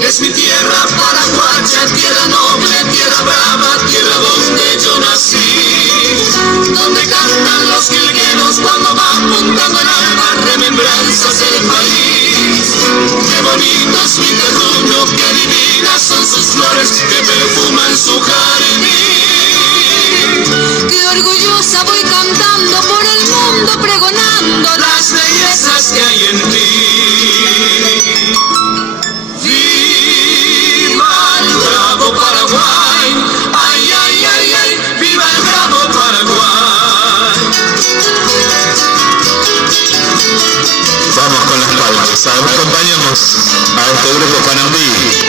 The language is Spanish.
Es mi tierra paraguaya, tierra noble, tierra brava, tierra donde yo nací, donde cantan los jilgueros cuando va apuntando el alba, remembranzas del país. Qué bonito es mi terruño, qué divinas son sus flores que perfuman su jardín. Qué orgullosa voy cantando por el mundo, pregonando las bellezas que hay en ti. ¡Viva el bravo Paraguay! ¡Ay, ay, ay, ay! ¡Viva el bravo Paraguay! Vamos con las palmas, acompañamos a este grupo Panambí.